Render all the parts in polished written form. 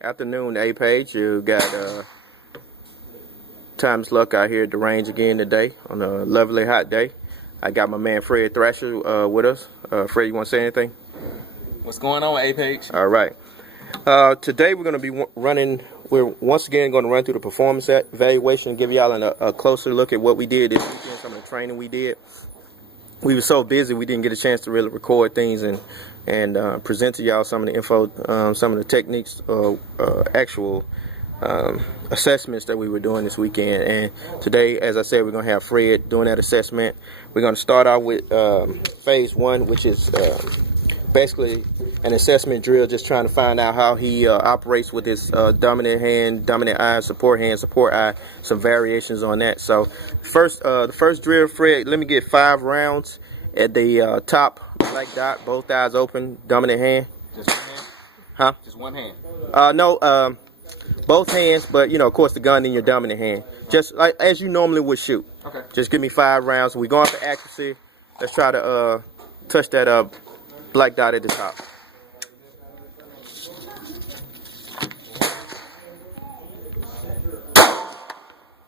Afternoon, A-Page. You got Times Luck out here at the range again today on a lovely hot day. I got my man Fred Thrasher with us. Fred, you want to say anything? What's going on, A-Page? All right. Today we're going to be we're once again going to run through the performance evaluation and give y'all a closer look at what we did this weekend, some of the training we did. We were so busy we didn't get a chance to really record things and present to y'all some of the info, some of the techniques, actual assessments that we were doing this weekend. And today, as I said, we're going to have Fred doing that assessment. We're going to start out with phase one, which is basically an assessment drill, just trying to find out how he operates with his dominant hand, dominant eye, support hand, support eye, some variations on that. So the first drill, Fred, let me get 5 rounds at the top black dot, both eyes open, dominant hand. Just one hand? Huh? Just one hand? No, both hands, but of course the gun in your dominant hand, just like as you normally would shoot. Okay. Just give me 5 rounds. We're going for accuracy. Let's try to touch that black dot at the top.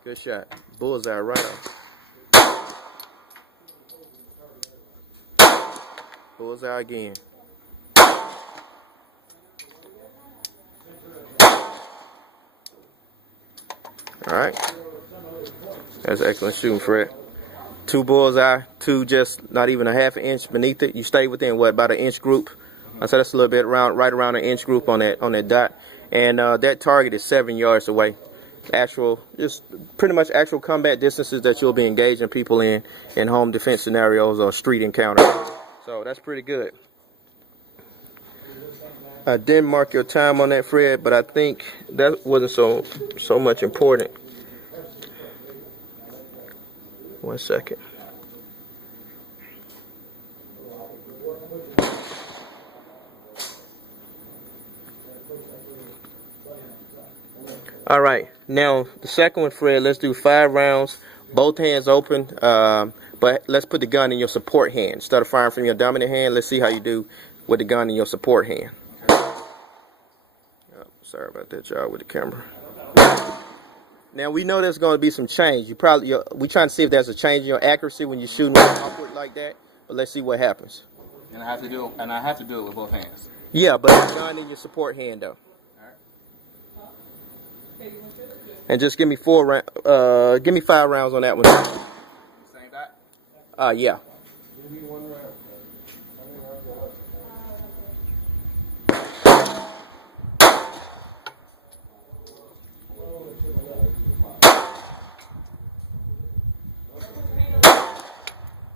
Good shot. Bullseye right on. Bullseye again. Alright. That's excellent shooting, Fred. 2 bullseye, 2 just not even a half an inch beneath it. You stay within what, about an inch group? So that's a little bit right around an inch group on that dot. And that target is 7 yards away. Just pretty much actual combat distances that you'll be engaging people in home defense scenarios or street encounters. So that's pretty good. I didn't mark your time on that, Fred, but I think that wasn't so much important. 1 second. All right, now the second one, Fred, let's do 5 rounds, both hands open, but let's put the gun in your support hand. Instead of firing from your dominant hand, let's see how you do with the gun in your support hand. Oh, sorry about that, y'all, with the camera. Now we know there's going to be some change. We trying to see if there's a change in your accuracy when you're shooting upward like that. But let's see what happens. And I have to do it with both hands. Yeah, but the gun in your support hand though. All right. And just give me 5 rounds on that one. Same dot? Yeah.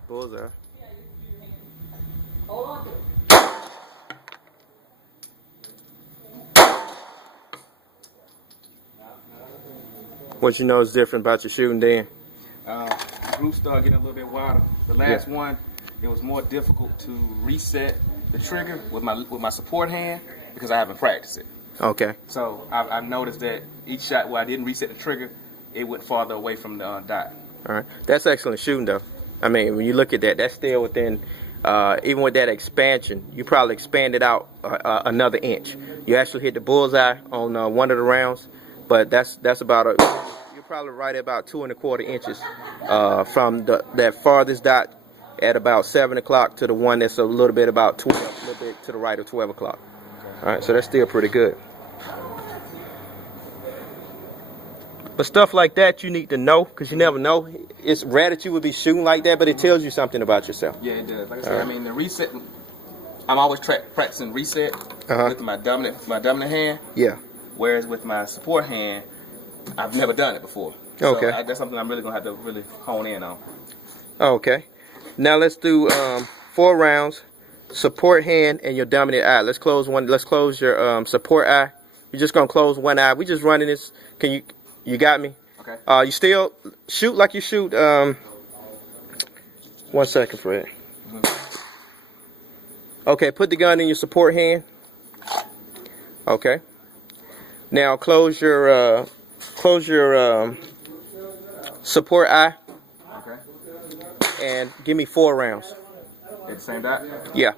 Bullseye. What you know is different about your shooting then? The group started getting a little bit wider. The last one, it was more difficult to reset the trigger with my support hand because I haven't practiced it. Okay. So I've noticed that each shot where I didn't reset the trigger, it went farther away from the dot. All right. That's excellent shooting though. I mean, when you look at that, that's still within, even with that expansion, you probably expanded out another inch. You actually hit the bullseye on one of the rounds, but that's about you're probably right at about 2 1/4 inches from that farthest dot at about 7 o'clock to the one that's a little bit about 12, a little bit to the right of 12 o'clock. All right, so that's still pretty good. But stuff like that you need to know, because you never know. It's rare that you would be shooting like that, but it tells you something about yourself. Yeah, it does. Like I said, I mean, the reset, I'm always practicing reset with my dominant hand. Yeah. Whereas with my support hand, I've never done it before. So Okay. that's something I'm really going to have to really hone in on. Okay. Now let's do 4 rounds, support hand and your dominant eye. Let's close your support eye. You're just going to close one eye. We just running this. You got me? Okay. You still shoot like you shoot. 1 second, Fred. Okay, put the gun in your support hand. Okay. Now close your support eye. Okay. And give me 4 rounds. At the same dot? Yeah.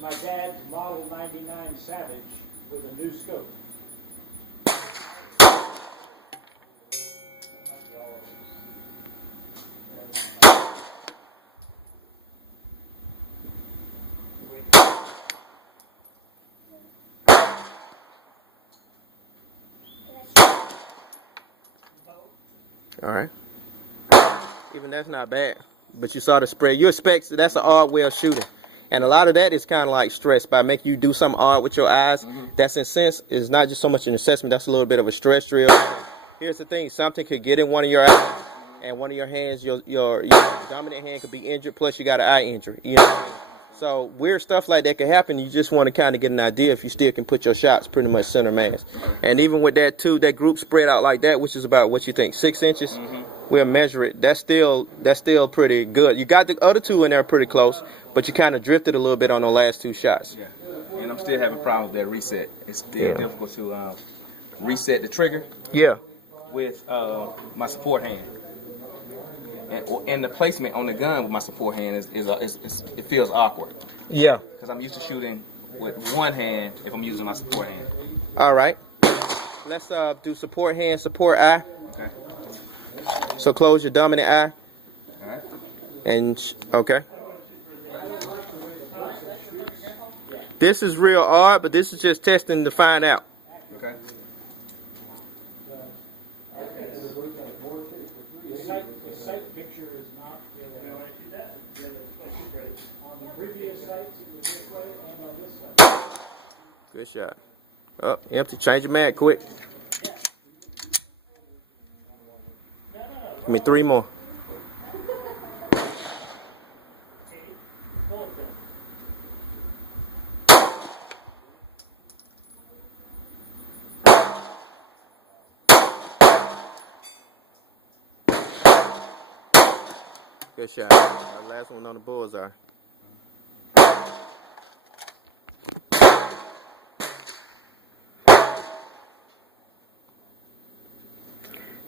my dad's Model 99 Savage with a new scope. All right. Even that's not bad. But you saw the spread. You expect that's an odd way of shooting. And a lot of that is kind of like stress by making you do something odd with your eyes. That's in sense is not just so much an assessment. That's a little bit of a stress drill. Here's the thing: something could get in one of your eyes, and one of your hands, your dominant hand could be injured. Plus, you got an eye injury. You know what I mean? So weird stuff like that can happen. You just want to kind of get an idea if you still can put your shots pretty much center mass. And even with that too, that group spread out like that, which is about what you think 6 inches. We'll measure it. That's still pretty good. You got the other two in there pretty close, but you kind of drifted a little bit on the last 2 shots. Yeah, and I'm still having problems with that reset. It's still difficult to reset the trigger. Yeah. With my support hand, and the placement on the gun with my support hand is it feels awkward. Yeah. Because I'm used to shooting with one hand if I'm using my support hand. All right. Let's do support hand, support eye. Okay. So close your dominant eye. All right. And okay. This is real hard, but this is just testing to find out. Okay. The sight picture is not on the previous sites. It was this way, and on this side. Good shot. Oh, empty. Change your mag quick. Give me 3 more. Good shot. Our last one on the bullseye.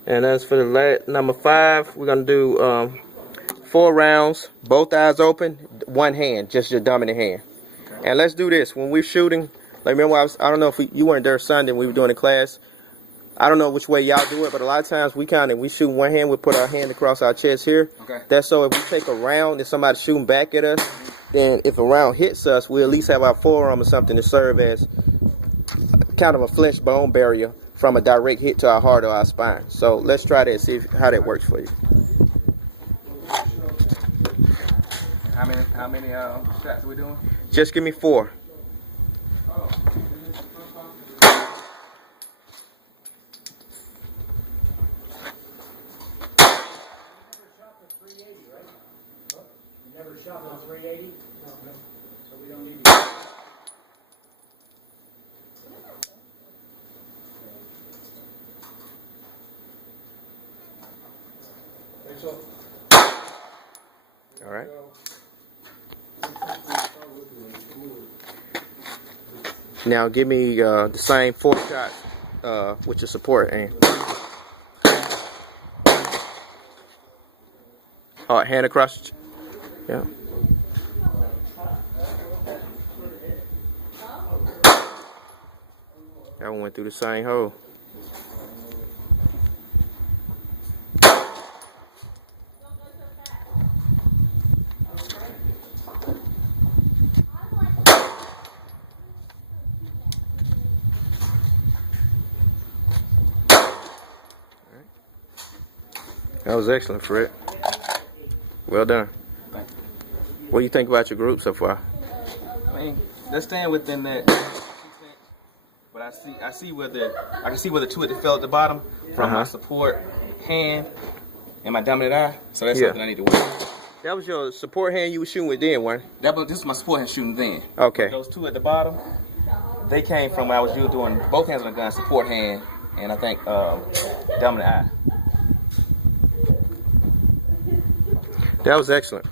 And as for the number 5, we're gonna do 4 rounds, both eyes open, one hand, just your dominant hand. Okay. And let's do this when we're shooting. Like remember, I don't know if you weren't there Sunday when we were doing the class. I don't know which way y'all do it, but a lot of times we shoot one hand, we put our hand across our chest here. Okay. That's so if we take a round and somebody's shooting back at us, then if a round hits us, we at least have our forearm or something to serve as kind of a flinch bone barrier from a direct hit to our heart or our spine. So let's try that, see how that works for you. How many shots are we doing? Just give me 4. Never shot with 380? No. So we don't need to. All right. Now give me the same 4 shots with your support aim. All right, hand across. Yeah. That one went through the same hole. That was excellent, Fred. Well done. What do you think about your group so far? I mean, they're staying within that. But I can see where the 2 that fell at the bottom from my support hand and my dominant eye. So that's something I need to work on. That was your support hand you were shooting with then, wasn't it? This was my support hand shooting then. Okay. Those 2 at the bottom, they came from when I was doing both hands on the gun, support hand, and I think dominant eye. That was excellent.